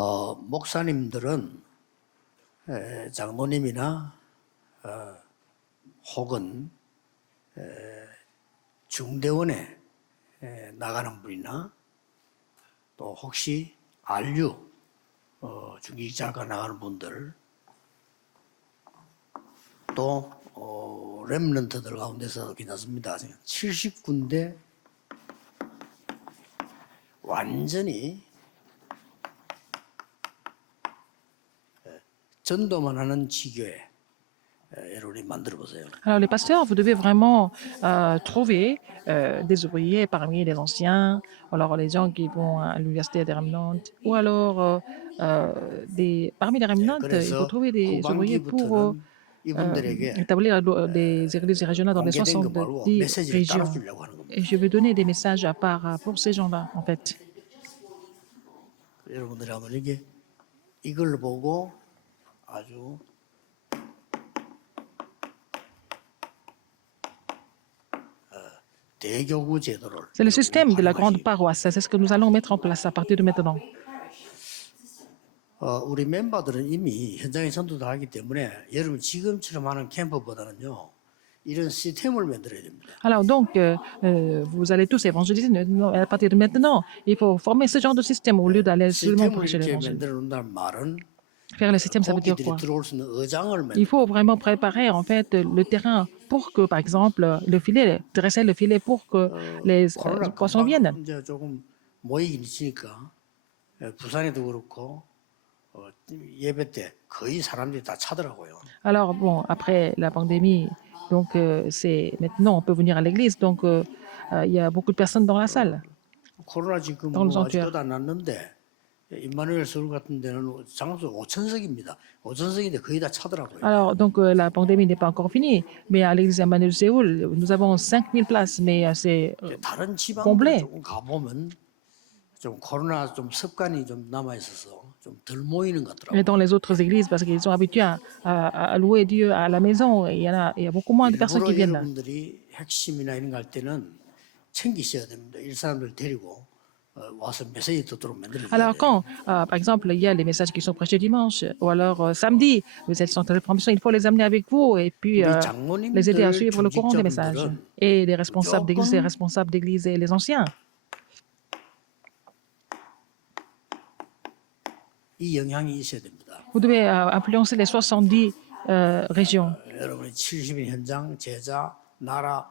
목사님들은 장로님이나 혹은 중대원에 나가는 분이나 또 혹시 RU 중기자가 나가는 분들 또 렘넌트들 가운데서 괜찮습니다. 70군데 완전히 전도만 하는 지교회 여러분이 만들어 보세요. Alors, les pasteurs, vous devez vraiment trouver des ouvriers parmi les anciens, ou alors les gens qui vont à l'université des Remnants, ou alors parmi les Remnants, il faut 그래서 trouver des ouvriers pour 후반기부터는 이분들에게 établir des églises régionales dans les 공개된 거 말고 70 메시지를 따로 régions. 주려고 하는 겁니다. Et je vais donner des messages à part pour ces gens-là, en fait. 여러분들이 한번 이걸 보고 아주 대교구 제도를 C'est le système de la grande 활용하시- paroisse. C'est ce que nous allons mettre en place à partir de maintenant. 우리 멤버들은 이미 현장에 전도도 하기 때문에 여러분 지금처럼 하는 캠프보다는요 이런 시스템을 만들어야 됩니다. Alors donc, vous allez tous évangéliser à partir de maintenant. Il faut former ce genre de système au lieu d'aller seulement 시스템을 prêcher 이렇게 l'évangile. 만들어 놓는다는 말은 Faire le système, ça veut dire 토끼들이 quoi? 들어올 수 있는 의장을 만들. Il faut vraiment préparer en fait le terrain pour que, par exemple, le filet, dresser le filet pour que les 코로나 poissons viennent. 이제 조금 모이긴 있으니까 부산에도 그렇고 예배 때 거의 사람들이 다 차더라고요. Alors bon, après la pandémie, donc c'est maintenant on peut venir à l'église, donc il y a beaucoup de personnes dans la salle. 코로나 지금 dans le 뭐 sanctuaire. 아직도 안 났는데 임마누엘 서울 같은 데는 장소 5,000석입니다. 5,000석인데 거의 다 차더라고요. Alors donc la pandémie n'est pas encore finie, mais à l'église Emmanuel Séoul, nous avons 5000 places, mais c'est 다른 지방들 comblé. 조금 가보면 좀 코로나 좀 습관이 좀 남아 있어서 좀 덜 모이는 것 Et 같더라고요. dans les autres églises, parce qu'ils sont habitués à louer Dieu à la maison, il y a beaucoup moins de personnes qui 일부러 viennent là. 여러분들이 핵심이나 이런 거 할 때는 챙기셔야 됩니다. 이 사람들 데리고 와서 메시지 듣도록 만들어줘야 Alors 돼요. quand, par exemple, il y a les messages qui sont prêchés dimanche, ou alors samedi, vous êtes centre de promotion, il faut les amener avec vous et puis 우리 les aider à 장로님들 suivre le courant des messages. 중직자분들은 Et les responsables d'église, les 무조건 responsables d'église et les anciens, 이 영향이 있어야 됩니다. vous devez influencer les 70 régions. 여러분의 70인 현장, 제자, 나라,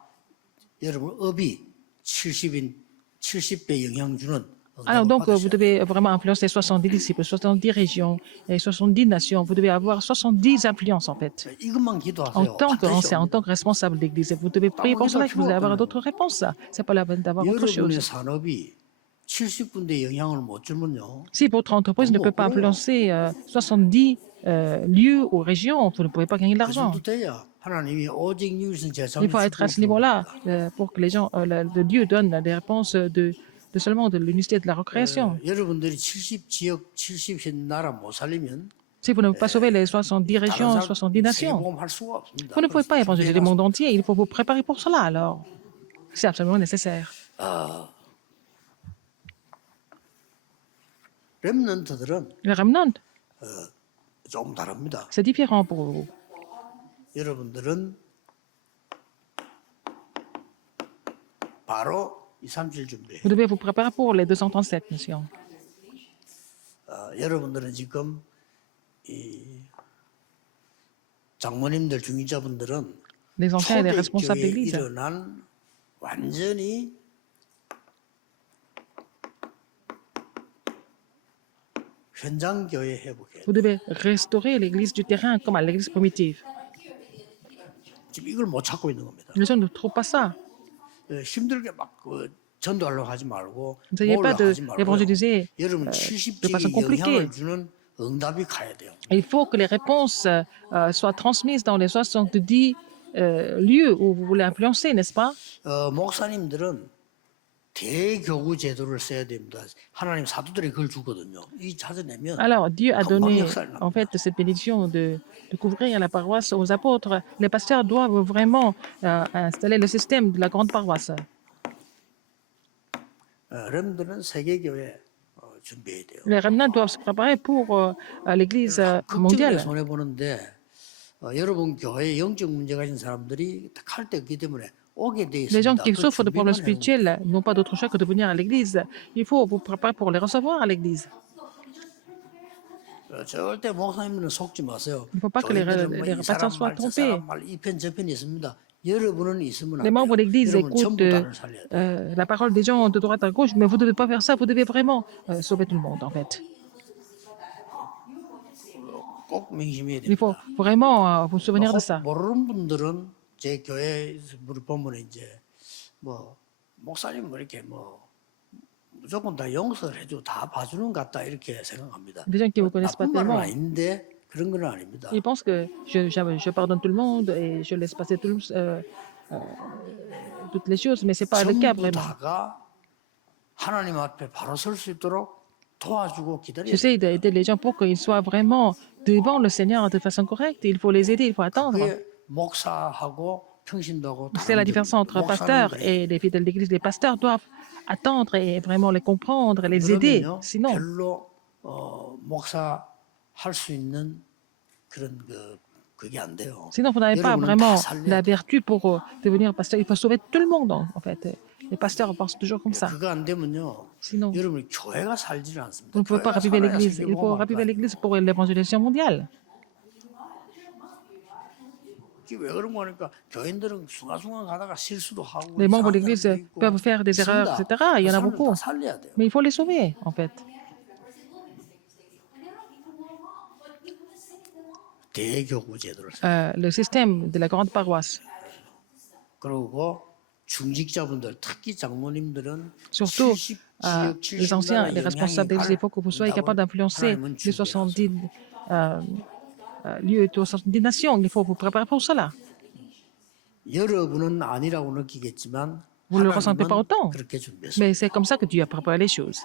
여러분 업이 70배 영향 주는 Alors 응답을 donc, vous 받으셔야 돼요. devez vraiment influencer 70 disciples, 70 régions et 70 nations. Vous devez avoir 70 influences en fait. 이것만 En 기도하세요. tant 반드시 qu'ancien, en tant 옵니다. que responsable d'église, vous devez prier pour cela que vous allez avoir d'autres réponses. C'est pas la peine d'avoir autre chose. 여러분의 산업이 70군데 영향을 못 주면요. Si votre entreprise ne peut pas influencer 70 lieux ou régions, vous ne pouvez pas gagner de 그 l'argent. 정도 돼야 하나님이 오직 유일신 제사를 Il faut être à ce niveau-là pour que les gens, de Dieu donne des réponses de seulement de l'unité de la recréation. 여러분들이 70지역, 70나라 못 살리면 Si vous ne pouvez pas sauver les 70 régions, 70 nations, 세계복음할 수가 없습니다. vous ne pouvez pas évangéliser le 준비해놨습니다. monde entier. Il faut vous préparer pour cela alors. C'est absolument nécessaire. 렘넌트들은 Le remnant, 조금 다릅니다. c'est différent pour vous. 여러분들은 바로 2, 3일 준비해요. Vous devez vous préparer pour les 237 nations. 여러분들은 지금 이 장모님들, 중위자분들은 Les anciens et les responsables 초대교회에 d'église. 일어난 완전히 현장교회 회복해요. Vous devez restaurer l'église du terrain comme à l'église primitive. 지금 이걸 못 찾고 있는 겁니다. Les gens ne trouvent pas ça. 힘들게 막 전도하려고 하지 말고 N'essayez pas 모으려고 하지 말고 d'évangéliser 여러분 de 70지에 façon compliquée. 영향을 주는 응답이 가야 돼요. Il faut que les réponses soient transmises dans les 70 lieux où vous voulez influencer, n'est-ce pas? 목사님들은 대교구 제도를 써야 됩니다. 하나님 사도들이 그걸 주거든요. 이 찾아내면 Alors, Dieu a 금방 donné, 역사를 en 납니다. fait, cette bénédiction de couvrir la paroisse aux apôtres. Les pasteurs doivent vraiment installer le système de la grande paroisse. 여러분들은 세계교회 준비해야 돼요. Les remnants doivent se préparer pour l'Église 극적으로 mondiale. 손해 보는데 여러분 교회에 영적 문제 가진 사람들이 할 데 없기 때문에 오게 돼 Les gens 있습니다. qui 그 souffrent de problèmes 준비만 해놓은 거예요. spirituels n'ont pas d'autre choix que de venir à l'Église. Il faut vous préparer pour les recevoir à l'Église. 절대 목사님들은 속지 마세요. Il ne faut pas que 교인들은 les 이 pasteurs 사람 soient 말, 저 trompés. 사람 말, 이 편, 저 편이 있습니다. 여러분은 있으면 Les 안 membres de 돼요. l'Église 여러분 écoutent 전부 다를 살려야 돼요. la parole des gens de droite à gauche, mais vous ne devez pas faire ça. Vous devez vraiment sauver tout le monde, en fait. 꼭 명심해야 Il faut 됩니다. vraiment vous souvenir de ça. 모르는 분들은 제 교회에서 보면 이제 뭐 목사님 뭐 이렇게 뭐 무조건 다 용서를 해주고 다 봐주는 것 같다 이렇게 생각합니다. Des gens qui ne vous connaissent pas 나쁜 말은 tellement, 아닌데 그런 건 아닙니다. ils pensent que je pardonne tout le monde et je laisse passer toutes les choses, mais ce n'est pas le cas 전부 vraiment. 다가 하나님 앞에 바로 설 수 있도록 도와주고 기다려야 돼요. J'essaie d'aider les gens pour qu'ils soient vraiment devant le Seigneur de façon correcte. Il faut les aider, il faut attendre. 그게 목사하고 평신도하고 C'est la différence entre pasteurs et les fidèles d'église. Les pasteurs doivent attendre et vraiment les comprendre, les aider. 그러면요 Sinon, 별로 목사 할 수 있는 그런 그게 안 돼요. sinon vous n'avez pas 여러분은 vraiment 다 살려야 la 돼요. vertu pour devenir pasteur. Il faut sauver tout le monde, en fait. Les pasteurs pensent toujours comme ça. 그거 안 되면요 Sinon, 여러분이 교회가 살지를 않습니다. vous ne pouvez pas 교회가 raviver 살아야 l'église. Il faut raviver 세계복음화가. l'église pour l'évangélisation mondiale. 이게 왜 그런 거니까 교인들은 순간순간 가다가 실수도 하고 Les membres de 이상한 l'église 사람도 있고 peuvent faire des erreurs, 있습니다. etc. Il y en a 그 사람들 beaucoup. 다 살려야 돼요. Mais il faut les sauver, en fait. 대교구 제도를 Le système de la grande paroisse. 그리고 중직자분들 특히 장모님들은 Surtout 70 les 지역 anciens, 70 les responsables d'église, il faut que vous soyez capables d'influencer les 70 lieux et 70 nations. Il faut vous préparer pour cela. 여러분은 아니라고 느끼겠지만 Vous ne le ressentez pas 하나님은 autant. 그렇게 준비했어요. Mais c'est comme ça que Dieu a préparé les choses.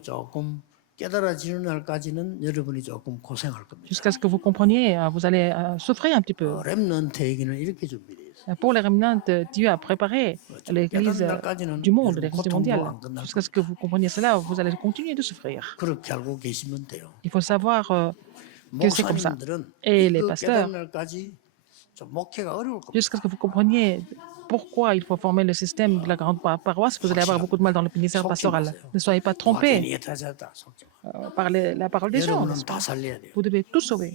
조금 깨달아지는 날까지는 여러분이 조금 고생할 겁니다. Jusqu'à ce que vous compreniez, vous allez souffrir un petit peu. 렘넌트 얘기는 이렇게 준비되어 있어요. Pour les remnants, Dieu a préparé l'église 깨닫는 날까지는 du monde, 여러분 l'église 고통도 mondiale. 안 끝날 Jusqu'à ce que vous compreniez cela, vous allez continuer de souffrir. 그렇게 알고 계시면 돼요. Il faut savoir que c'est comme ça. 목사님들은 Et les 이거 pasteurs, 깨닫는 날까지 좀 목회가 어려울 겁니다. jusqu'à ce que vous compreniez pourquoi il faut former le système de la grande paroisse, vous allez avoir beaucoup de mal dans le ministère pastoral. Ne soyez pas trompés 괜히 타자다 속지 마. par la parole des gens. 여러분은 다 살려야 돼요. Vous devez tout sauver.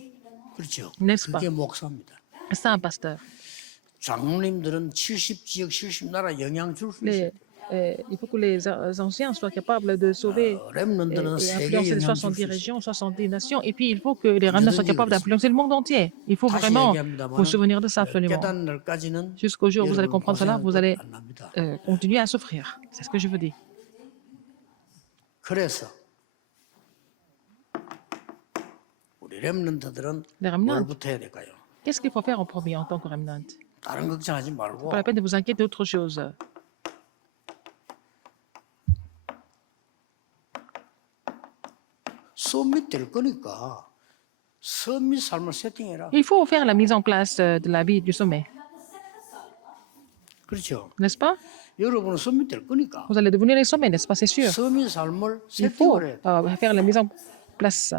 그렇죠. N'est-ce pas? 그게 목사입니다. C'est un pasteur. 장로님들은 70지역 70나라 영향 줄 수 있어요. Il faut que les anciens soient capables de sauver 렘넌트는 et 세계 influencer les 영향 줄 70 수 있어요. régions, 70 nations. Et puis, il faut que les remnants soient capables d'influencer le monde entier. Il faut 다시 vraiment 얘기합니다만 vous souvenir de ça absolument. 깨닫는 날까지는 Jusqu'au jour où vous allez 여러분 comprendre cela, 고생은 vous 끝 allez 안 납니다. continuer à souffrir. C'est ce que je veux dire. 그래서 우리 렘넌트들은 Les remnants, 뭘부터 해야 될까요? qu'est-ce qu'il faut faire en premier en tant que remnant? 다른 걱정하지 말고 Pas la peine de vous inquiéter d'autre chose. 서밋 될 거니까 서밋 삶을 세팅해라. Il faut faire la mise en place de la vie du sommet, 그렇죠. n'est-ce pas? 여러분은 서밋 될 거니까 Vous allez devenir les sommets, n'est-ce pas? C'est sûr. 서밋 삶을 Il faut 세팅을 해야 돼. faire la mise en place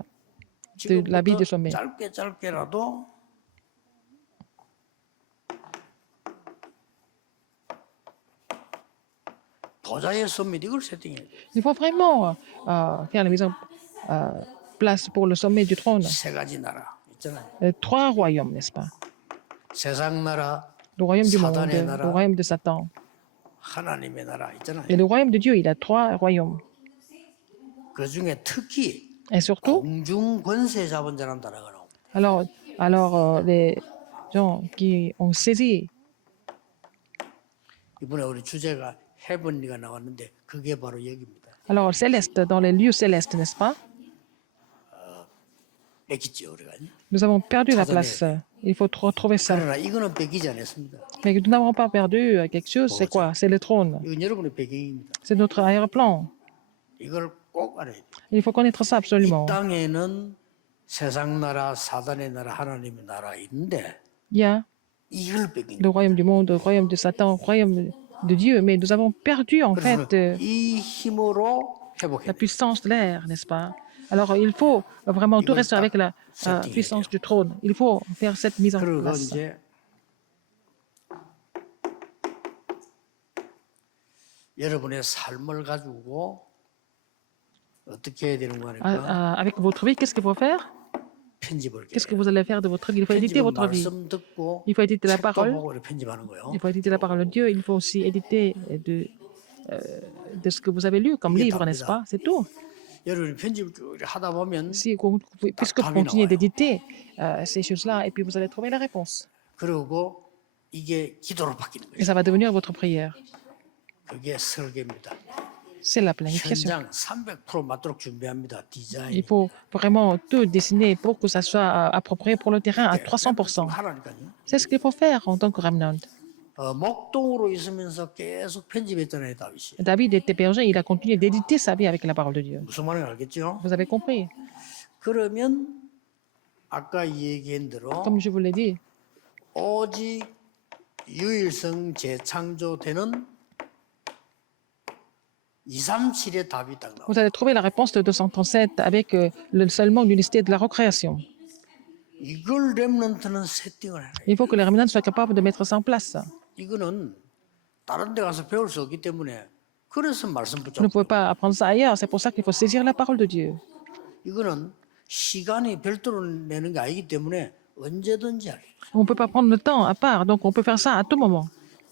de la vie du sommet. 짧게라도 보좌의 서밋 이걸 세팅해야 돼. Il faut vraiment faire la mise en place pour le sommet du trône. 세 가지 나라 있잖아요. 3 royaumes, n'est-ce pas? 세상 나라, Le royaume du monde, 사단의 나라, le royaume de Satan 하나님의 나라 있잖아요. et le royaume de Dieu. Il a 3 royaumes. 그 중에 특히 Et surtout, 공중 권세 잡은 자란 나라가 나옵니다. alors les gens qui ont saisi, 이번에 우리 주제가 헤븐리가 나왔는데 그게 바로 여기입니다. alors céleste, dans les lieux célestes, n'est-ce pas? 뺏겼죠 우리가. Nous avons perdu la place. Il faut retrouver ça. 그러나 이거는 뺏기지 않았습니다. Mais nous n'avons pas perdu quelque chose. C'est quoi? C'est le trône. 이건 여러분의 배경입니다. C'est notre arrière-plan. 이걸 꼭 알아야 돼요. Il faut connaître ça 이 absolument. 땅에는 세상 나라, 사단의 나라, 하나님의 나라 있는데 Il y a 이걸 뺏긴 le royaume du monde, le royaume de Satan, le royaume de Dieu. Mais nous avons perdu en fait 이 힘으로 la 회복해야 돼요. puissance de l'air, n'est-ce pas? Alors, il faut vraiment tout 이걸 rester avec 딱 la 세팅해야 puissance 돼요. du trône. Il faut faire cette mise en 그리고 place. 이제 여러분의 삶을 가지고 어떻게 해야 되는 거니까 Avec votre vie, qu'est-ce qu'il faut faire? 편집을 Qu'est-ce que 해요. vous allez faire de votre vie? Il faut éditer 편집은 votre vie. 말씀 듣고 Il faut éditer la 책도 parole. 보고 이렇게 편집하는 거예요. Il faut éditer la parole de Dieu. Il faut aussi éditer de ce que vous avez lu comme 이게 livre, n'est-ce 답니다. pas? C'est tout. 여러분이 편집을 쭉 하다 보면 Puisque vous 답이 continuez 나와요. d'éditer ces choses-là, et puis vous allez trouver la réponse. 그리고 이게 기도로 바뀌는 Et 거예요. ça va devenir votre prière. 그게 설계입니다. C'est la planification. 현장 300% 맞도록 준비합니다. 디자인. Il faut vraiment tout dessiner pour que ça soit approprié pour le terrain à 300%. 하라니까요. C'est ce qu'il faut faire en tant que remnant. 목동으로 있으면서 계속 편집했잖아요, 다윗이. David était berger, il a continué d'éditer sa vie avec la parole de Dieu. 무슨 말인지 알겠죠? Vous avez compris? 그러면 아까 얘기한 대로 Comme je vous l'ai dit, 오직 유일성 재창조되는 237의 답이 딱 나와요. vous allez trouver la réponse de 237 avec seulement l'unité de la recréation. 이걸 렘넌트는 세팅을 해요. Il faut que les remnants soient capables de mettre ça en place. 이거는 다른 데 가서 배울 수 없기 때문에 그래서 말씀 Vous ne 붙잡고 pouvez pas apprendre ça ailleurs. C'est pour ça qu'il faut saisir la parole de Dieu. 이거는 시간이 별도로 내는 게 아니기 때문에 언제든지 할 수 있어요. On ne peut pas prendre le temps à part, donc on peut faire ça à tout moment.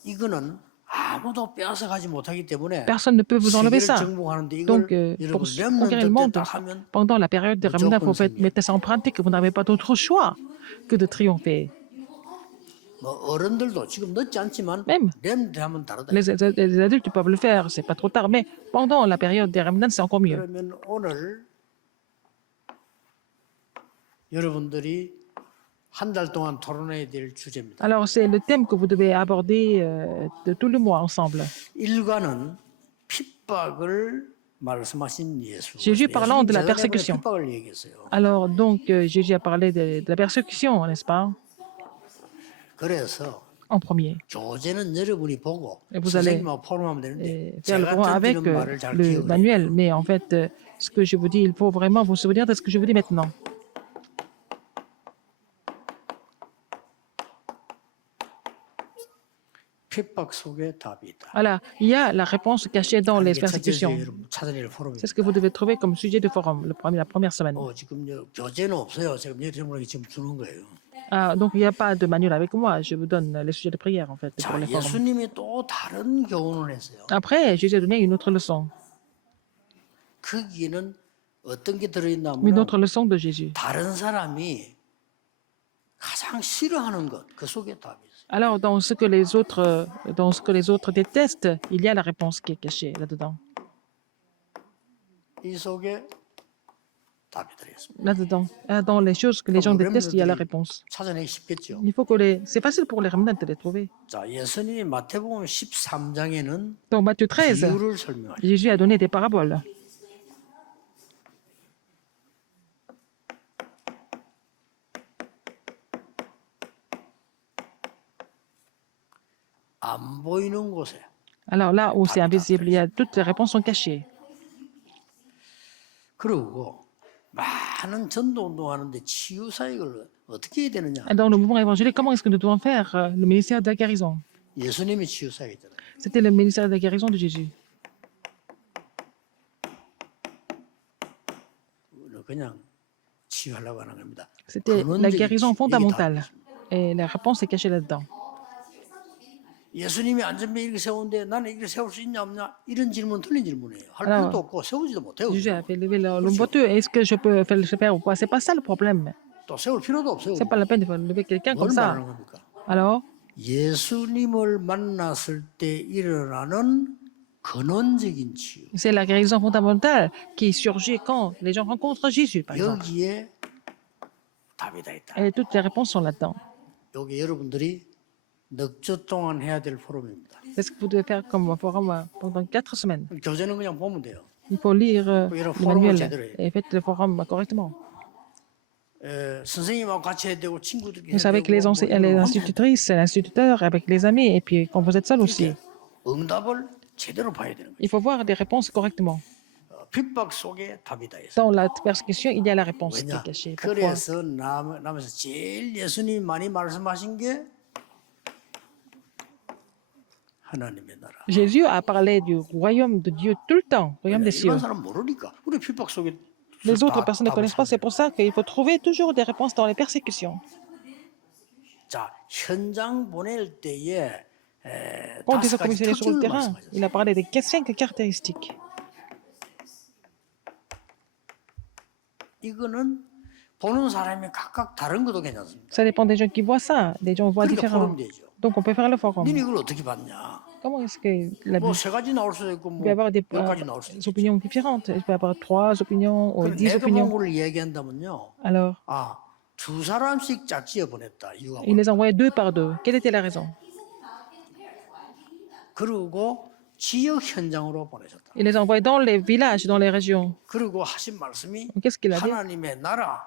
이거는 아무도 빼앗아 가지 못하기 때문에 Personne ne peut vous enlever 세계를 ça. 정복하는데 이걸 Donc, 여러분 pour conquérir le 렘넌트 monde, 때 딱 하면 pendant la période des remnants, vous 무조건 mettez ça en pratique. Vous n'avez pas d'autre choix que de triompher. 뭐 어른들도 지금 늦지 않지만 Même 렘넌트 하면 다르다. les adultes peuvent le faire, c'est pas trop tard. Mais pendant la période des remnants, c'est encore mieux. 그러면 오늘 여러분들이 한 달 동안 토론해야 될 주제입니다. Alors, c'est le thème que vous devez aborder de tout le mois ensemble. 일과는 핍박을 말씀하신 예수. Jésus parlant de la 예수님 persécution. 핍박을 얘기했어요. Alors, donc, Jésus a parlé de la persécution, n'est-ce pas? 그래서 En premier. 교재는 여러분이 보고 Et vous allez 선생님하고 포럼하면 되는데 faire le 제가 point avec 던지는 말을 잘 le 기억해요. manuel. Mais en fait, ce que je vous dis, il faut vraiment vous souvenir de ce que je vous dis maintenant. 핍박 속에 답이 있다. Voilà, il y a la réponse cachée dans les 이게 첫 persécutions. 번째 여러분 찾아낼 포럼입니다. C'est ce que vous devez trouver comme sujet de forum, la première semaine. 지금요 교재는 없어요. 제가 여러분에게 지금 주는 거예요. Donc, il n'y a pas de manuel avec moi. Je vous donne les sujets de prière, en fait, pour 자, les forums. 예수님이 또 다른 교훈을 했어요. Après, Jésus a donné une autre leçon. 거기에는 어떤 게 들어있나 Une 하면 autre leçon de Jésus. 다른 사람이 가장 싫어하는 것, 그 속에 답이 있어요. Alors, dans ce que les autres détestent, il y a la réponse qui est cachée là-dedans. 이 속에 답이 들어있습니다. Là-dedans. Dans les choses que les gens détestent, il y a la réponse. 찾아내기 쉽겠죠. Il faut c'est facile pour les remnants de les trouver. 자, 예수님이 마태복음 13장에는 Dans Matthieu 13, 비유를 설명하죠. Jésus a donné des paraboles. 안 보이는 곳에 Alors là où c'est invisible, toutes les réponses sont cachées. 그리고 많은 전도 운동하는데 치유 사역을 어떻게 해야 되느냐? Dans le mouvement évangélique, comment est-ce que nous devons faire le ministère de la guérison? 예수님이 치유 사역이잖아요. C'était le ministère de la guérison de Jésus. 그냥 치유하려고 하는 겁니다. C'était la 근원적인 guérison 치유, 이게 fondamentale. 답이죠. Et la réponse est cachée là-dedans. 예수님이 안전벨 이렇게 세우는데 나는 이렇게 세울 수 있냐 없냐 이런 질문 틀린 질문이에요. 할 Alors, 필요도 없고 세우지도 못해요. Jésus a fait lever le boiteux. Est-ce que je peux le faire ou pas? C'est pas ça le problème. 또 세울 필요도 없어요. C'est pas la peine de faire lever quelqu'un 뭘 comme ça. 말하는 겁니까? Alors, 예수님을 만났을 때 일어나는 근원적인 치유. c'est la guérison fondamentale qui surgit quand les gens rencontrent Jésus, par exemple. 여기에 답이 다 있다. Et toutes les réponses sont là-dedans. 여기 여러분들이 넉 주 동안 해야 될 포럼입니다. C'est ce que vous devez faire comme forum pendant 4 semaines. 교재는 그냥 보면 돼요. Il faut lire 이런 le 포럼을 manuel 제대로 해요. et faites le forum correctement. 선생님하고 같이 해야 되고 친구들끼리 Vous 해야 savez que 되고 뭐 les 이런 거 institutrices, l'instituteur, avec les amis, et puis quand vous êtes seul aussi, 응답을 제대로 봐야 되는 거예요. il faut voir des réponses correctement. 핍박 속에 답이다 했어요. Dans la persécution, il y a la réponse qui est 왜냐? cachée. Pourquoi? 그래서 남에서 제일 예수님이 많이 말씀하신 게 하나님의 나라. Jésus a parlé du royaume de Dieu tout le temps, royaume des cieux. 일반 사람 모르니까 우리 핍박 속에 Les autres personnes ne 답을 connaissent pas, c'est 찾아요. pour ça qu'il faut trouver toujours des réponses dans les persécutions. 자, 현장 보낼 때에 Quand ils 다섯 ont 가지 commissionné sur le 특징을 terrain, 말씀하셨어요. il a parlé des 5 caractéristiques. 이거는 보는 사람이 각각 다른 것도 괜찮습니다. Ça dépend des gens qui voient ça. Des gens voient 그러니까 différemment. 포럼 되죠. Donc on peut faire le forum. 너는 이걸 어떻게 봤냐? Comment est-ce que la 뭐 Bible 세 가지 나올 수도 있고 peut 뭐 avoir des 10가지 나올 수도 있고. opinions différentes? Il peut y avoir 3 opinions ou 10 내가 opinions. 본 거를 얘기한다면요. Alors, 아, 두 사람씩 짝지어 보냈다. 이유가 il 뭐야? les envoyait 2 par 2. Quelle était la raison? 그리고 지역 현장으로 보내셨다. Il les envoyait dans les villages, dans les régions. 그리고 하신 말씀이 Qu'est-ce qu'il a dit? 하나님의 나라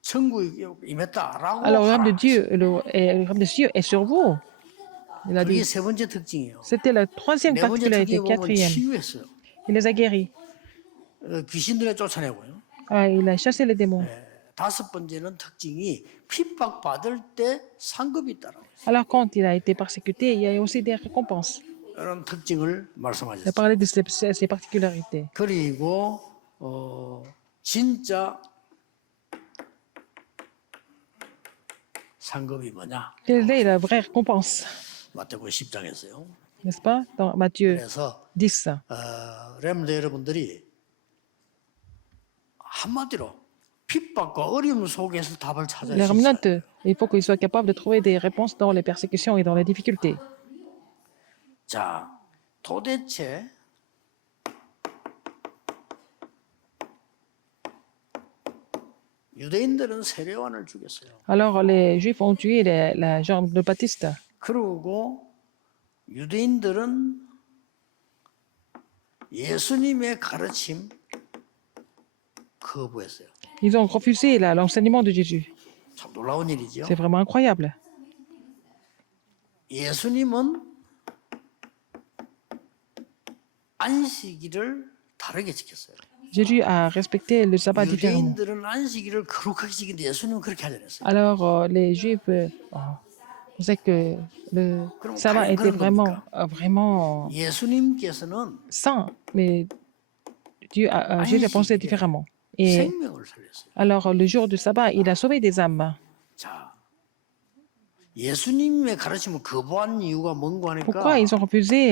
천국이 임했다라고 Alors, le royaume de 하라. Dieu, le royaume des cieux est sur vous. Il a 그게 dit. 세 번째 특징이에요. C'était la troisième 네 번째 particularité, 특징이 보면 quatrième. 치유했어요. Il les a guéris. 귀신들에 쫓아내고요. Ah, il a chassé les démons. 다섯 번째는 특징이 핍박받을 때 상급이 있다라고 했어요. Alors, quand il a été persécuté, il y a aussi des récompenses. 이런 특징을 Il a 말씀하셨어요. parlé de ces particularités. 그리고 진짜 상급이 뭐냐? Quelle est la vraie récompense? 마태복음 10장에서요. N'est-ce pas? Dans Matthieu 그래서 10. 렘드 여러분들이 한마디로 핍박과 어려움 속에서 답을 찾아야 Les 수 있어요. remnantes, il faut qu'ils soient capables de trouver des réponses dans les persécutions et dans les difficultés. 자, 도대체 유대인들은 세례요한을 죽였어요. Alors, les Juifs ont tué Jean le Baptiste. 그리고 유대인들은 예수님의 가르침 거부했어요. Ils ont refusé l'enseignement de Jésus. 참 놀라운 일이죠. C'est vraiment incroyable. 예수님은 안식일을 다르게 지켰어요. Jésus a respecté le sabbat différemment. 유대인들은 안식일을 거룩하게 지키는데 예수님은 그렇게 하지 않았어요. Alors, les Juifs pensaient que le sabbat était vraiment 예수님께서는 saint, mais Jésus a pensé différemment. Et 생명을 살렸어요. alors, le jour du sabbat, il a sauvé des âmes. 자, 예수님의 가르침을 거부한 이유가 뭔가 하니까 Pourquoi ils ont refusé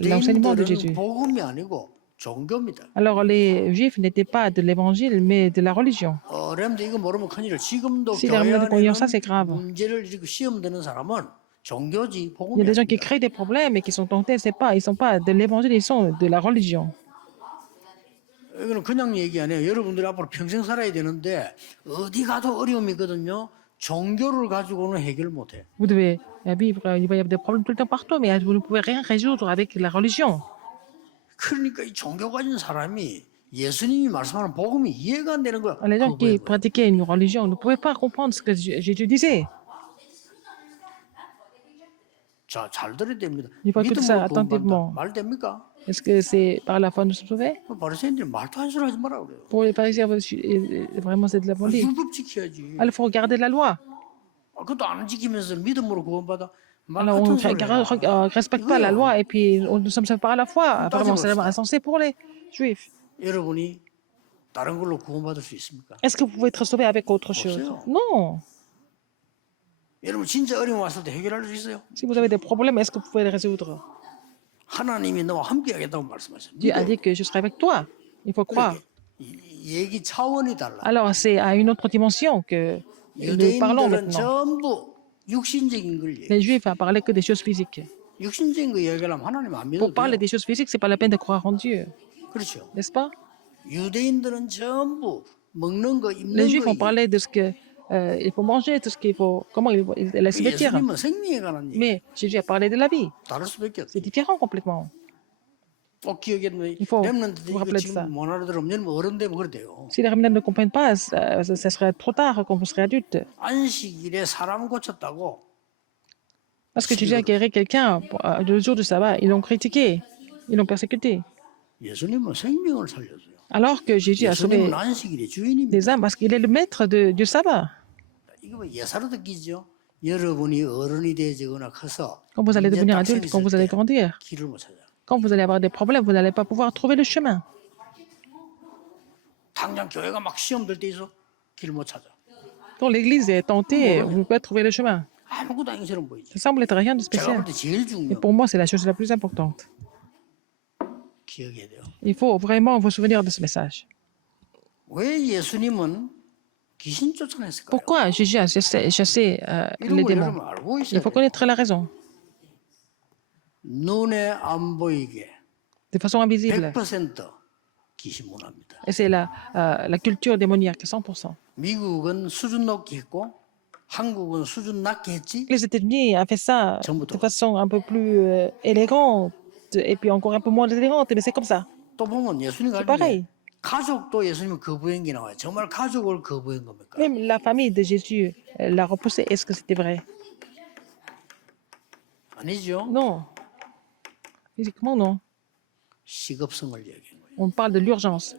l'enseignement de 유대인들은 Jésus? 복음이 아니고 종교입니다. Alors, les Juifs n'étaient pas de l'évangile, mais de la religion. 렘드 이거 모르면 큰일이에요. 지금도 Si 교회 les remnants 안에는 ça, c'est grave. 문제를 일으키고 시험 드는 사람은 종교지 Il y 복음이 a des gens qui 아닙니다. créent des problèmes et qui sont tentés, ils sont pas de l'évangile, ils sont de la religion. 이거는 그냥 얘기 아니에요. 여러분들이 앞으로 평생 살아야 되는데 어디 가도 어려움이거든요. 종교를 가지고는 해결 못해. Vous devez vivre, il va y avoir des problèmes tout le temps partout, mais vous ne pouvez rien résoudre avec la religion. 그러니까 이 종교 가진 사람이 예수님이 말씀하는 복음이 이해가 안 되는 거야. Les gens qui 그거예요. pratiquaient une religion ne pouvaient pas comprendre ce que Jésus disait. 자, 잘 들어야 됩니다. Il faut écouter ça 믿음으로 구원받는다. attentivement. 말 됩니까? Est-ce que c'est par la foi nous sommes sauvés? 바리새인들이 말도 한 소리 하지 마라 그래요. Pour les pharisiens, vraiment, c'est de la folie. 율법 지켜야지. Alors, il faut regarder la loi. 그것도 안 지키면서 믿음으로 구원받아. 말 Alors, on 같은 ne 소리 해라. respecte pas la loi et puis nous sommes sauvés par la foi. Apparemment, c'est Interdit. insensé pour les Juifs. 여러분이 다른 걸로 구원받을 수 있습니까? Est-ce que vous pouvez être sauvé avec autre chose? 없어요. Non. 여러분 진짜 어려움 왔을 때 해결할 수 있어요? Si vous avez des problèmes, est-ce que vous pouvez les résoudre? 하나님이 너와 함께 하겠다고 말씀하셨어요. Dieu a dit que je serai avec toi. Il faut croire. 얘기 차원이 달라. Alors, c'est à une autre dimension que nous parlons 유대인들은 maintenant. 전부 육신적인 걸 얘기해. Les Juifs ne parlé que des choses physiques. 육신적인 거 얘기하면 하나님 안 믿어도 Pour parler 돼요. des choses physiques, c'est pas la peine de croire en Dieu, 그렇죠. n'est-ce pas? 유대인들은 전부 먹는 거, Les 입는 Juifs ont 거. parlé de ce que il faut manger, tout ce qu'il faut, comment il se vêtir. 예수님은 생명에 관한 얘기. Mais Jésus a parlé de la vie. 다를 수밖에 없어요. C'est différent complètement. 꼭 기억했는데 Il faut 렘넌트들이 vous 이거 rappeler de ça. 지금 못 알아들으면 어른 되면 그래 돼요. Si les remnants ne comprennent pas, ça serait trop tard quand vous serez adulte. 안식일에 사람 고쳤다고 Parce que Jésus a guéri quelqu'un le jour du sabbat, ils l'ont critiqué, ils l'ont persécuté. 예수님은 생명을 살려줘요. Alors que Jésus a sauvé 예수님은 안식일의 주인입니다. des âmes parce qu'il est le maître du sabbat. 이거 뭐 예사로 느끼죠. 여러분이 어른이 되거나 커서 Quand vous allez 이제 devenir 딱 adulte, quand vous allez 생겼을 때 grandir, 길을 못 찾아요. quand vous allez avoir des problèmes, vous n'allez pas pouvoir trouver le chemin. 당장 교회가 막 시험 들 때 있어 길을 못 찾아. Quand l'église est tentée, vous ne pouvez pas trouver le chemin. 아무것도 아닌처럼 보이죠. Ça semble être rien de 제가 spécial. 볼 때 제일 Et 중요한 pour moi, c'est la chose la plus importante. 기억해야 돼요. Il faut vraiment vous souvenir de ce message. 왜 예수님은 귀신 쫓아냈을까요? Pourquoi Jésus a chassé 이런 les 걸 démons? 여러분 알고 Il 있어야 faut 돼요. connaître la raison, 눈에 안 보이게 de façon invisible. 100% 귀신 문화입니다. Et c'est la culture démoniaque, 100%. 미국은 수준 높게 했고 한국은 수준 낮게 했지. Les États-Unis ont fait ça 전부 다. de façon un peu plus élégante et puis encore un peu moins élégante, mais c'est comme ça. 또 보면 예수님 C'est 가르치는 pareil. 가족도 예수님 거부한 게 나와요. 정말 가족을 거부한 겁니까? Même la famille de Jésus l'a repoussé. Est-ce que c'était vrai? 아니죠. Non. Physiquement, non. 시급성을 얘기한 거예요. On parle de l'urgence.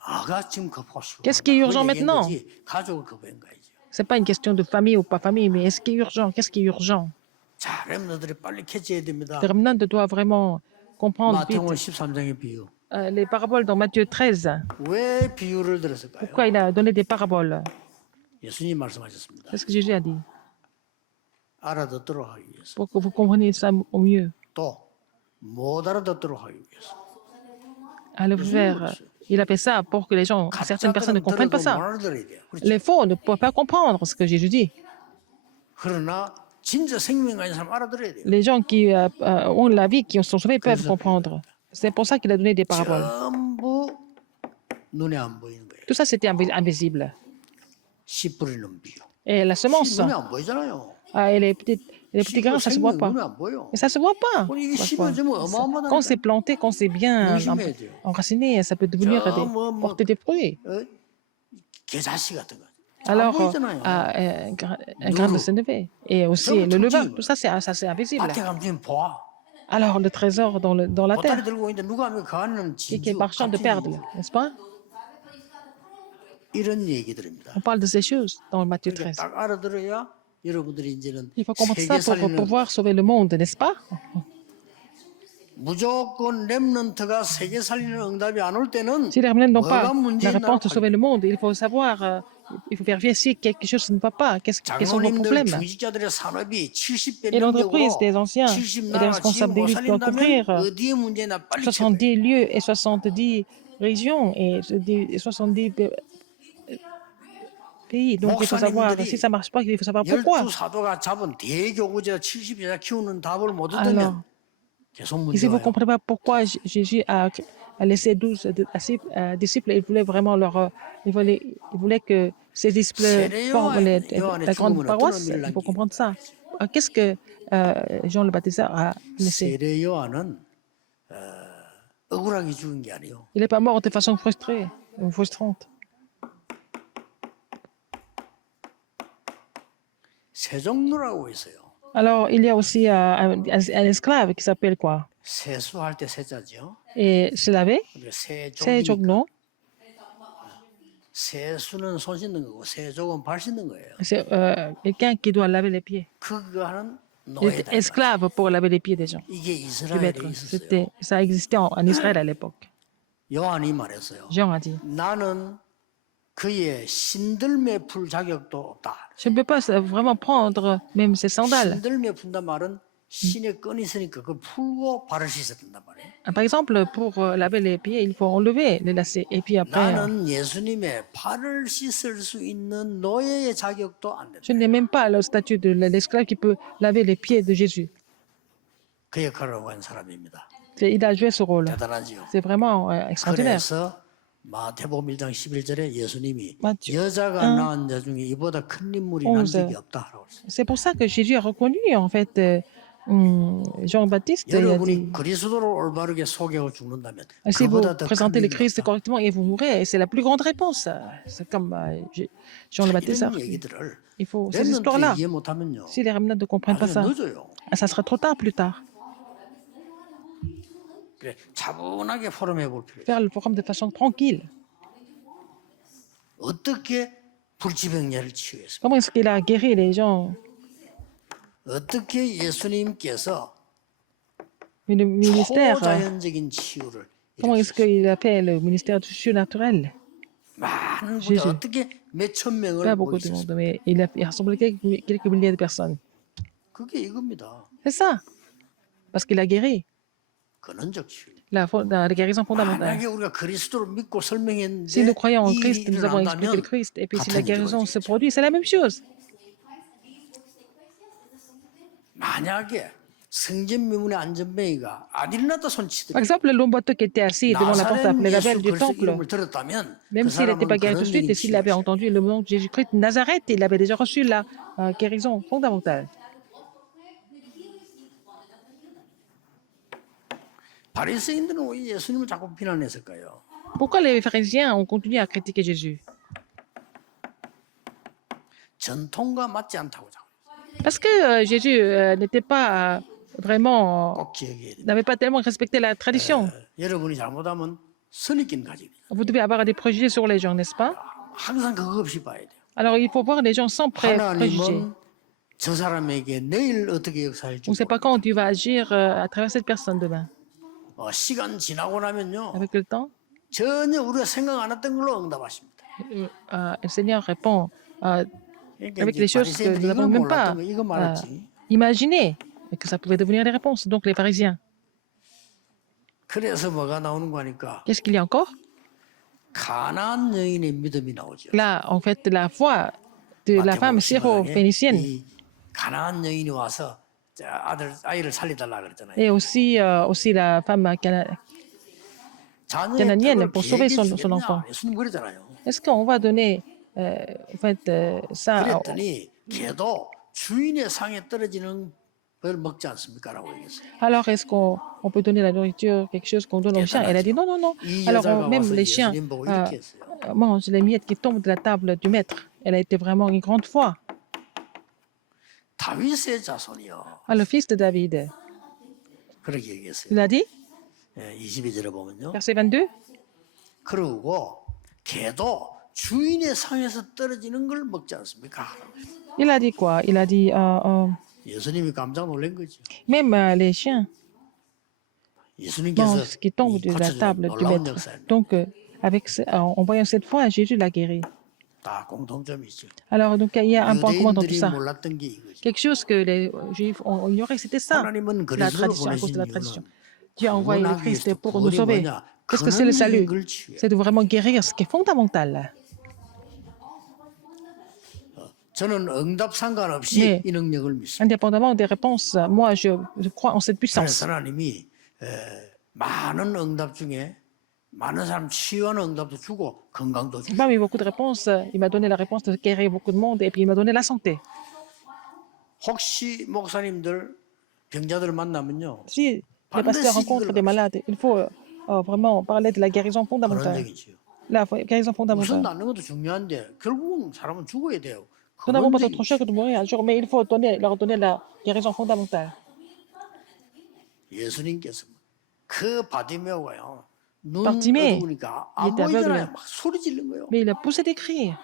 아가 지금 거부하고 싶어. Qu'est-ce qui est urgent maintenant? 가족을 거부한 거야죠. C'est pas une question de famille ou pas famille, mais est-ce qui est urgent? Qu'est-ce qui est urgent? 자, 렘너들이 빨리 캐치해야 됩니다. Les remnants doivent vraiment comprendre 마태복음 vite 13장의 비유. les paraboles dans Matthieu 13. 왜 비유를 들었을까요? Pourquoi il a donné des paraboles? 예수님 말씀하셨습니다. C'est ce que Jésus a dit. 알아듣도록 하기 위해서. Pour que vous compreniez ça au mieux. 또 못 알아듣도록 하기 위해서. À le faire. Il a fait ça pour que les gens, certaines personnes ne comprennent pas 들어도 못 ça. 알아들어야 돼요. 그렇죠? Les faux ne peuvent pas comprendre ce que Jésus dit. 그러나 진짜 생명 가진 사람 알아들어야 돼요. Les gens qui ont la vie, qui sont sauvés, peuvent comprendre. C'est pour ça qu'il a donné des paraboles. 전부 눈에 안 보이는 거예요. Tout ça, c'était invisible. 씨 뿌리는 비유. Et la semence, 눈에 안 보이잖아요. et les petits grains, ça ne se voit pas. 눈에 안 보여. Et ça ne se voit pas. 우리 이게 Parfois. 심어지면 어마어마하다. Quand c'est planté, quand c'est bien 조심해야 돼요. enraciné, ça peut devenir porter des fruits. 겨자씨 같은 거. 안 Alors, 보이잖아요. un grain de sénévé. Et aussi le levain, tout ça, c'est invisible. 밭에 가면 봐. Alors, le trésor dans la 보따리 terre, 들고 있는데 누가 하면 그 안에는 qui est 진주, marchand de 같은 perles, 거. n'est-ce pas? 이런 얘기들입니다. On parle de ces choses dans Matthieu 그러니까 13. 딱 알아들어야 여러분들이 이제는 Il faut comprendre ça 세계 pour 살리는 pouvoir sauver le monde, n'est-ce pas? 무조건 렘넌트가 세계 살리는 응답이 안 올 때는 Si les remnants n'ont 뭐가 pas la 문제인 réponse de 나라고 sauver le monde, il faut savoir, il faut vérifier si quelque chose ne va pas, quels sont nos 장로님들 problèmes. 중직자들의 산업이 70배 Et l'entreprise des 능력으로 anciens 70 et des 나라 지금 responsables 못 d'église doivent 살린다면 couvrir 어디에 문제나 빨리 체크해. 70 lieux et 70 régions et 70 pays. Donc il faut savoir, si ça ne marche pas, il faut savoir pourquoi. 12사도가 잡은 대교구제가 70여자 키우는 답을 못 Alors, 얻으면 계속 et si vous ne 문제예요. comprenez pas pourquoi Jésus a laissé 12 disciples, il voulait vraiment il voulait que ses disciples forment la grande paroisse. Il faut comprendre ça. Qu'est-ce que Jean le Baptiseur a laissé? 세례 요한은 억울하게 죽은 게 아니에요. Il n'est pas mort de façon frustrée ou frustrante. 세종로라고 있어요. Alors, il y a aussi un esclave qui s'appelle quoi? 세수할 때 세자죠. Et se laver, 그러니까 c'est 세족이니까 Jogno. 세수는 손 씻는 거고 세족은 발 씻는 거예요. C'est quelqu'un qui doit laver les pieds. 그거 하는 Il est 노예다. esclave pour laver les pieds des gens. 이게 Du 이스라엘에 maître. 있었어요. Ça existait en Israël à l'époque. 요한이 말했어요. Jean a dit, 나는 그의 신들매 풀 자격도 없다. je ne peux pas vraiment prendre même ses sandales. 신들매 푼단 말은 신의 끈이 있으니까 그 풀고 발을 씻어야 된단 말이에요. Par exemple, pour laver les pieds, il faut enlever les lacets. Et puis après, 나는 예수님의 발을 씻을 수 있는 노예의 자격도 안 된다. je n'ai même pas le statut de l'esclave qui peut laver les pieds de Jésus. 그 역할을 하고 한 사람입니다. Il a joué ce rôle. 대단하지요. C'est vraiment extraordinaire. 그래서 마태복음 1장 11절에 예수님이 마태오 여자가 응. 낳은 자 중에 이보다 큰 인물이 난 적이 없다라고 했어요. C'est pour ça que Jésus a reconnu, en fait, Jean-Baptiste. Il a dit, 여러분이 그리스도를 올바르게 소개하고 죽는다면 si vous 그보다 더 큰 présentez le 일이 Christ 없다. correctement et vous mourrez, c'est la plus grande réponse. C'est comme Jean le Baptiseur. 이런 얘기들을 Il faut ces 렘넌트 histoires-là. 이해 못하면요. Si les remnants ne comprennent pas 나중에 ça, 늦어요. ça sera trop tard plus tard. 그래 차분하게 포럼해 볼 필요 있어요. faire le programme de façon tranquille. 어떻게 불치병자를 치유했습니까? Comment est-ce qu'il a guéri les gens? 어떻게 예수님께서 Mais le ministère, 초자연적인 치유를 comment est-ce 일으키셨습니까? qu'il a fait le ministère du surnaturel? 많은 분들 Jésus. 어떻게 몇천 명을 Pas beaucoup de 먹이셨습니까? monde, mais il a rassemblé quelques milliers de personnes. 그게 이겁니다. C'est ça. Parce qu'il a guéri. 근원적 치유. La guérison fondamentale. 만약에 우리가 그리스도를 믿고 설명했는데 Si nous croyons en 이 Christ, 일이 nous avons expliqué le 일어난다면 Christ, et puis si la 같은 일이 guérison se 벌어지겠죠. produit, c'est la même chose. 만약에 성전미문의 안전뱅이가 안 일어났다 Par 손치더라도 exemple, l'homme boiteux qui était assis devant la porte 나사렛 les 예수 lavelles du 그리스도 temple, 이름을 들었다면 même 그 s'il n'était 사람은 pas guéri tout de suite, 근원적인 et s'il avait 치유가 entendu le nom de Jésus-Christ de Nazareth, il avait déjà reçu la guérison fondamentale. 바리새인들은 왜 예수님을 자꾸 비난했을까요? Pourquoi les pharisiens ont continué à critiquer Jésus? 전통과 맞지 않다고 자꾸 Parce que Jésus n'était pas vraiment, 꼭 기억해야 됩니다. n'avait pas tellement respecté la tradition. 여러분이 잘못하면 선입견 가지고 Vous devez avoir des préjugés sur les gens, n'est-ce pas? 항상 그거 없이 봐야 돼요. Alors il faut voir les gens sans préjugés. 하나님은 저 사람에게 내일 어떻게 역사할지 On ne sait pas quand Dieu va agir à travers cette personne demain. 시간 지나고 나면요 Avec le temps, 전혀 우리가 생각 안 했던 걸로 응답하십니다. le Seigneur répond 그러니까 avec 이제 des choses que 바리새인들이 nous 이걸 n'avons même 몰랐던 pas 거 이거 말했지. imaginées et que ça pouvait devenir des réponses. Donc les pharisiens. 그래서 뭐가 나오는 거니까 Qu'est-ce qu'il y a encore? 가나안 여인의 믿음이 나오죠. Là, en fait, la foi de la femme 마태복음 15장에 syro-phénicienne 이 가나안 여인이 와서 아이를 살려달라 그랬잖아요. et aussi la femme 자녀의 canadienne 떡을 pour sauver 개에게 son enfant. 주겠냐? 예수님 그러잖아요. Est-ce qu'on va donner en fait, ça 그랬더니 개도 주인의 상에 떨어지는 걸 먹지 않습니까라고 얘기했어요. alors est-ce qu'on peut donner la nourriture, quelque chose qu'on donne aux chiens? Elle a dit non, non, non. 이 Alors 여자가 même 와서 les chiens 예수님 보고 이렇게 했어요. mangent les miettes qui tombent de la table du maître. Elle a été vraiment une grande foi. 다윗의 자손이요. Ah, le fils de David, 그렇게 얘기했어요. il a dit, 22절에 보면요. verset 22, 그러고 개도 주인의 상에서 떨어지는 걸 먹지 않습니까? il a dit quoi? Il a dit, 예수님이 깜짝 놀란 거죠. même les chiens 예수님께서 mangent ce qui tombe de la 고쳐주는 table du 놀라운 maître. 역사입니다. Donc, en voyant cette foi, Jésus l'a guéri. 다 공통점이 있죠. Alors, donc, il y a un point commun dans tout 유대인들이 ça. 몰랐던 게 이거죠. Quelque chose que les Juifs ont ignoré, c'était ça, 하나님은 la 그리스도를 tradition, à cause de la tradition. 보내신 Dieu a envoyé le 구원하기 Christ 위해서 pour nous 구원이 sauver. 뭐냐? Qu'est-ce que c'est le salut? 근원적인 걸 치유해. C'est de vraiment guérir ce qui est fondamental. 저는 응답 상관없이 네. 이 능력을 믿습니다. Indépendamment des réponses, moi, je crois en cette 그래서 puissance. 하나님이 많은 응답 중에 많은 사람 치유하는 응답도 주고 건강도 주고 Parmi beaucoup de réponses, il m'a donné la réponse de guérir beaucoup de monde et puis il m'a donné la santé. 혹시 목사님들 병자들 만나면요 Si les pasteurs rencontrent des malades, il faut vraiment parler de la guérison fondamentale. 근원적이지요. La guérison 우선 fondamentale. 낫는 것도 중요한데 결국은 사람은 죽어야 돼요. Nous n'avons pas 근원적인 d'autre choix que de mourir un jour, mais il faut leur donner la guérison fondamentale. 예수님께서 그 바디메오가요 눈 바디메, 어두우니까 il 안 était 보이잖아요. aveugle. 막 소리 지른 거예요. Mais il a poussé des cris.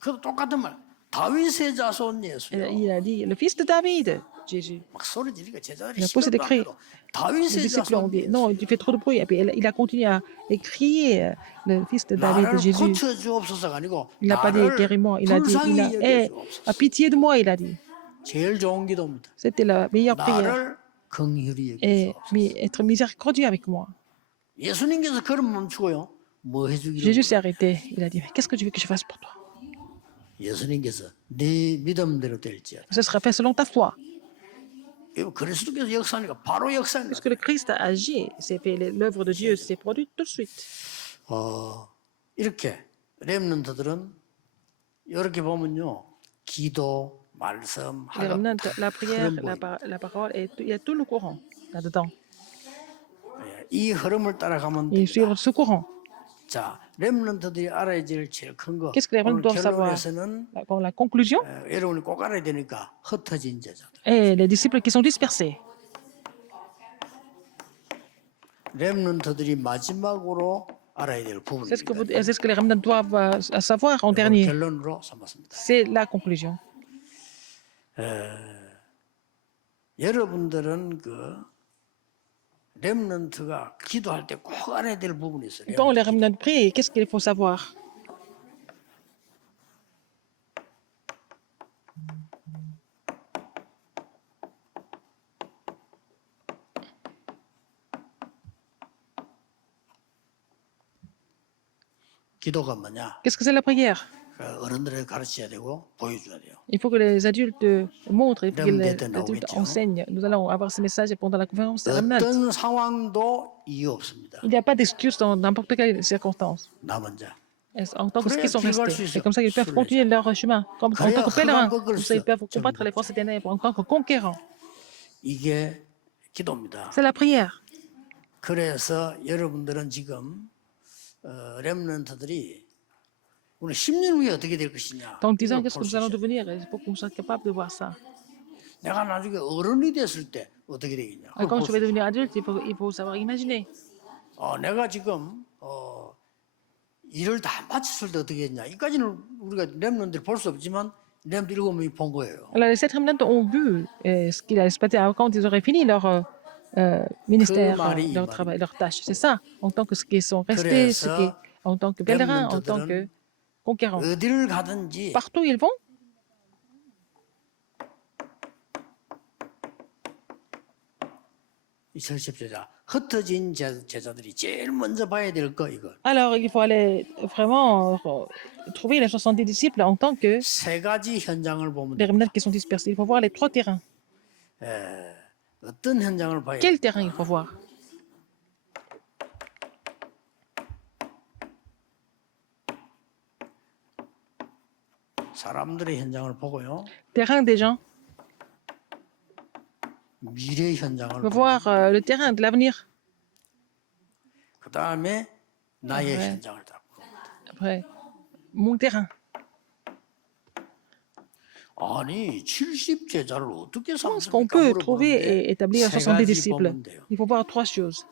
그 똑같은 말. 다윗의 자손 예수요. Il a dit, le fils de David, Jésus. 막 소리 지르니까 제자들이 Il a poussé des 시간도 안 cris. 돼도 Les 다윗의 disciples ont 자손 dit, 예수. non, tu fais trop de bruit. Et puis il a continué à crier, le fils de David, 나를 Jésus. 고쳐 주옵소서가 아니고 Il n'a pas dit 나를 guéris-moi, il a dit, 불쌍히 a 여겨주옵소서. pitié de moi, il a dit. 제일 좋은 기도입니다. C'était la meilleure prière. 나를 긍휼히 Et 여겨주옵소서. être miséricordieux avec moi. 예수님께서 걸음 멈추고요. 뭐 해주기를 Jésus s'est 원해요? arrêté. Il a dit, qu'est-ce que tu veux que je fasse pour toi? 예수님께서 네 믿음대로 될지어다. Ce sera fait selon ta foi. 이거 그리스도께서 역사하니까 바로 역사인 Puisque le Christ a agi, c'est fait, l'œuvre de Dieu s'est produite tout de suite. 이렇게 렘넌트들은 이렇게 보면요. 기도, 말씀, Les 학업 remnants, la prière, 흐름 보입니다. la parole, il y a tout le courant là-dedans. 이 흐름을 따라가면 Et 됩니다. suivre ce courant. 자, 렘넌트들이 알아야 될 제일 큰 거. Qu'est-ce que les 오늘 remnants doivent savoir? 결론에서는 La conclusion 여러분이 꼭 알아야 되니까 흩어진 제자들. est les disciples qui sont dispersés. 렘넌트들이 마지막으로 알아야 될 C'est ce que, 부분입니다. c'est ce que les remnants doivent savoir en 이걸 dernier. 결론으로 삼았습니다. C'est la conclusion. 여러분들은 그 렘넌트가 기도할 때 꼭 알아야 될 부분이 있어요. Quand les remnants prient, qu'est-ce qu'il faut savoir? 기도가 뭐냐? Qu'est-ce que c'est la prière? 어른들에게 가르쳐야 되고 보여줘야 돼요. Il faut que les adultes montrent, il faut que les Remnant adultes 나오겠죠. enseignent. Nous allons avoir ces messages pendant la conférence des remnants. 어떤 상황도 이유 없습니다. Il n'y a pas d'excuse dans n'importe quelle circonstance. 남은 자. En tant que ceux qui sont 그래야 restés. 길갈 C'est comme ça qu'ils peuvent 수 continuer leur chemin. Comme, en 그래야 tant que pèlerins. 흑암 Comme ça, ils peuvent 좀 combattre les forces des ténèbres en tant que conquérants. 이게 기도입니다. C'est la prière. 그래서 여러분들은 지금 렘넌트들이 우리 10년 후에 어떻게 될 것이냐. Donc, disons, 이걸 qu'est-ce que 볼 nous 수 allons 있어요. devenir? Il faut qu'on soit capable de voir ça. 내가 나중에 어른이 됐을 때 어떻게 되겠냐. Et quand je vais devenir adulte, il faut savoir imaginer. 내가 지금 일을 다 마쳤을 때 어떻게 했냐. 이까지는 우리가 렘넌트들이 볼 수 없지만 렘넌트 7명이 본 거예요. Alors, les 7 remnants ont vu ce qu'il allait se passer quand ils auraient fini leur ministère, leur travail, leur tâche. C'est ça, en tant que ceux qui sont restés, en tant que pèlerins, en tant que conquérants. 어디를 가든지 Partout où ils vont, 이 설십제자 흩어진 제자들이 제일 먼저 봐야 될 거 이거. alors il faut aller vraiment trouver les 70 disciples en tant que 세 가지 현장을 보면 les 돼. remnants qui sont dispersés. Il faut voir les 3 terrains. 어떤 현장을 봐야 돼? Quel terrain il faut voir? 사람들의 현장을 보고요. Terrain des gens. 미래 현장을 Il faut 보고 voir le terrain de l'avenir. 그 다음에 나의 네. 현장을 다 보고. Après, mon terrain. 아니 70제자를 어떻게 Comment est-ce qu'on peut trouver et établir 70 disciples? Il faut voir 3 choses.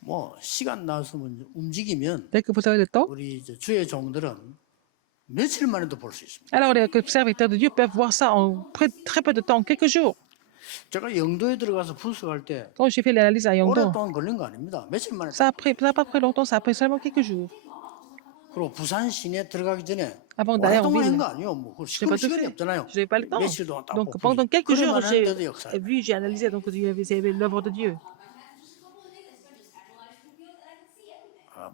뭐 시간 나서면 움직이면 Dès que vous avez le temps, 우리 이제 주의 종들은 며칠 만에도 볼 수 있습니다. alors les serviteurs de Dieu peuvent voir ça en très peu de temps, quelques jours. 제가 영도에 들어가서 분석할 때 Quand j'ai fait l'analyse à Yangdong, 오랫동안 걸린 거 아닙니다. 며칠 만에. ça n'a pas pris longtemps, ça a pris seulement quelques jours. 그리고 부산 시내 들어가기 전에 Avant d'aller en 오랫동안 ville, 한 거 아니에요. 뭐 je n'ai pas tout 시간이 fait. 없잖아요. Je n'avais pas le temps. 며칠 동안 딱 Donc 보고 pendant quelques jours, 그럴만 j'ai 한데도 역사. vu, j'ai analysé, donc il y avait l'œuvre de Dieu.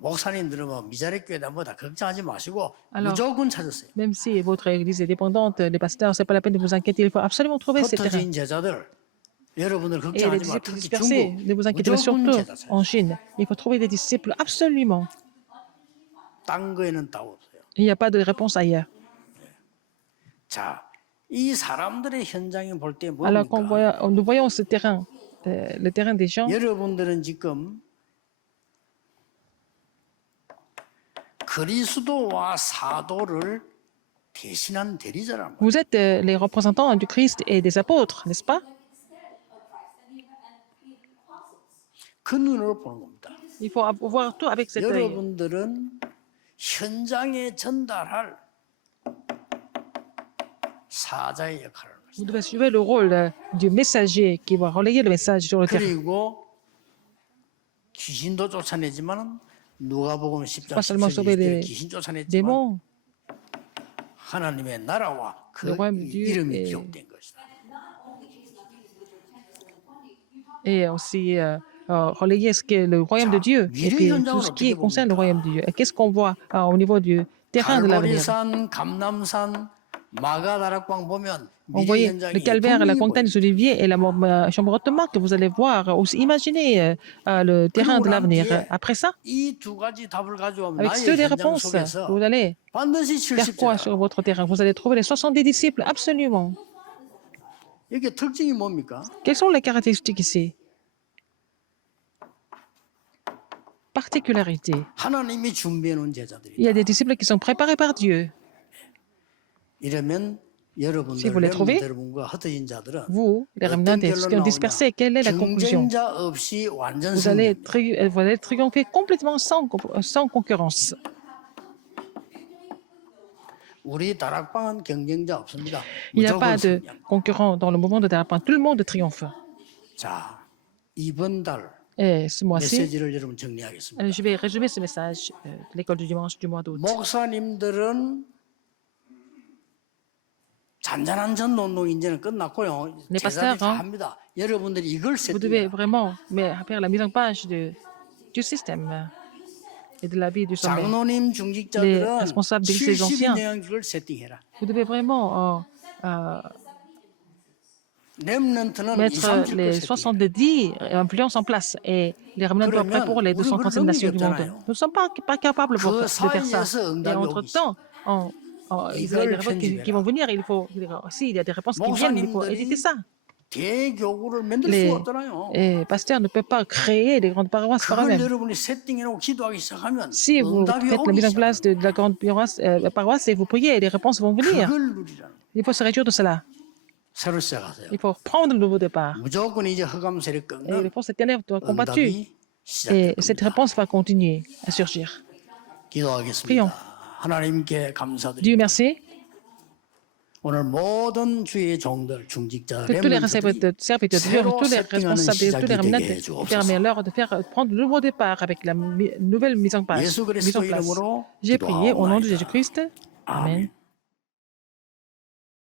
목사님들은 뭐 미자리 교회다 뭐다 걱정하지 마시고 Alors, 무조건 찾았어요. Même si votre église est dépendante, les pasteurs, c'est pas la peine de vous inquiéter, il faut absolument trouver ces terrains. 흩어진 제자들 여러분들 Et les 걱정하지 마. disciples 특히 dispersés, 중국 ne vous inquiétez pas, 무조건 surtout 제자 찾아요. en Chine. Il faut trouver des disciples absolument. 딴 거에는 답 없어요. Il n'y a pas de réponse ailleurs. 자, 이 사람들의 현장에 볼 때 Alors quand 뭡니까? nous voyons ce terrain, le terrain des gens, 여러분들은 지금 그리스도와 사도를 대신한 대리자란 말이에요. vous êtes les représentants du Christ et des apôtres, n'est-ce pas? 그 눈으로 보는 겁니다. Il faut voir tout avec cet œil. 여러분들은 현장에 전달할 사자의 역할을 합니다. Vous devez jouer le rôle du messager qui va relayer le message sur le terrain. 그리고 귀신도 쫓아내지만 누가복음 10장 Pas seulement 17절 sauver 20절에 les 귀신 쫓아냈지만 démons, 하나님의 나라와 그 Le royaume de Dieu 이름이 est- 기록된 것이다. et aussi relayer ce qu'est le royaume de Dieu et puis tout ce qui concerne le royaume de Dieu. Et qu'est-ce qu'on voit au niveau du terrain de l'avenir? 갈보리산, 감남산, 마가다락방 보면 On 미래 voyait 현장이 le calvaire, la 분명히 montagne 보여요. des Oliviers et la chambre haute de Marc. Vous allez voir, aussi imaginez le terrain de l'avenir. Après ça, 이 두 가지 답을 가져오면 avec 나의 ceux des 현장 réponses, 속에서 vous allez 반드시 faire quoi 70제자. sur votre terrain? Vous allez trouver les 70 disciples, absolument. 이게 특징이 뭡니까? Quelles sont les caractéristiques ici? Particularité. 하나님이 준비해 놓은 Il y 제자들이다. a des disciples qui sont préparés par Dieu. 이러면 Si 여러분들 vous les trouvez, 여러분과 흩어진 자들은 vous, les remnants 어떤 et ceux qui 결론 ont 나오냐? dispersé, quelle est la conclusion? 경쟁자 없이 완전 Vous allez, 승리입니다. vous allez triompher complètement sans concurrence. 우리 다락방은 경쟁자 없습니다. Il n'y a 무조건 pas de 승리합니다. concurrent dans le mouvement de Darapin. Tout le monde triomphe. 자, 이번 달 Et ce mois-ci, 메시지를 여러분 정리하겠습니다. je vais résumer ce message de l'école du dimanche du mois d'août. 목사님들은 잔잔한 전도운동 이제는 끝났고요. Les 제자들이 pasteurs, 다 hein, 합니다. 여러분들이 이걸 vous devez 세팅해라. vraiment faire la mise en page du système et de la vie du sommet. 장로님 Les 중직자들은 responsables d'église 70인 anciens, 영향력을 세팅해라. vous devez vraiment 렘넌트는 2, mettre 30을 les 세팅해라. 70 influences en place et les remnants doivent prêts pour les 230 nations du monde. Nous ne sommes pas capables de faire ça. Et entre-temps, il y a des réponses qui vont venir. S'il y a des réponses qui viennent, il faut éditer ça. 대교구를 만들 Les 수가 없잖아요. pasteurs ne peuvent pas créer des grandes paroisses par 그걸 eux-mêmes. 여러분이 세팅해놓고 기도하기 시작하면 Si vous 응답이 faites la 오기 mise en 시작해요. place de la grande paroisse et vous priez, les réponses vont venir. 그걸 누리라는 Il faut se réjouir de cela. 새로 시작하세요. Il faut prendre le nouveau départ. 무조건 이제 흑암 세력 Et 꺾는 les forces ténèbres doivent être combattues. 응답이 Et 시작될 cette 겁니다. réponse va continuer à surgir. 기도하겠습니다. Prions. 하나님께 Dieu 감사드립니다. merci 오늘 모든 주의 종들, 중직자, que tous les 렘넌트들이 serviteurs de Dieu, 새로 tous les 세팅하는 responsables, tous les 시작이 remnants, 되게 해주옵소서. permets-leur de prendre le nouveau départ avec la nouvelle mise en place. 예수 Mise en 그리스도 place. 이름으로 J'ai prié au nom de 기도하옵나이다. Jésus-Christ. 아멘. Amen.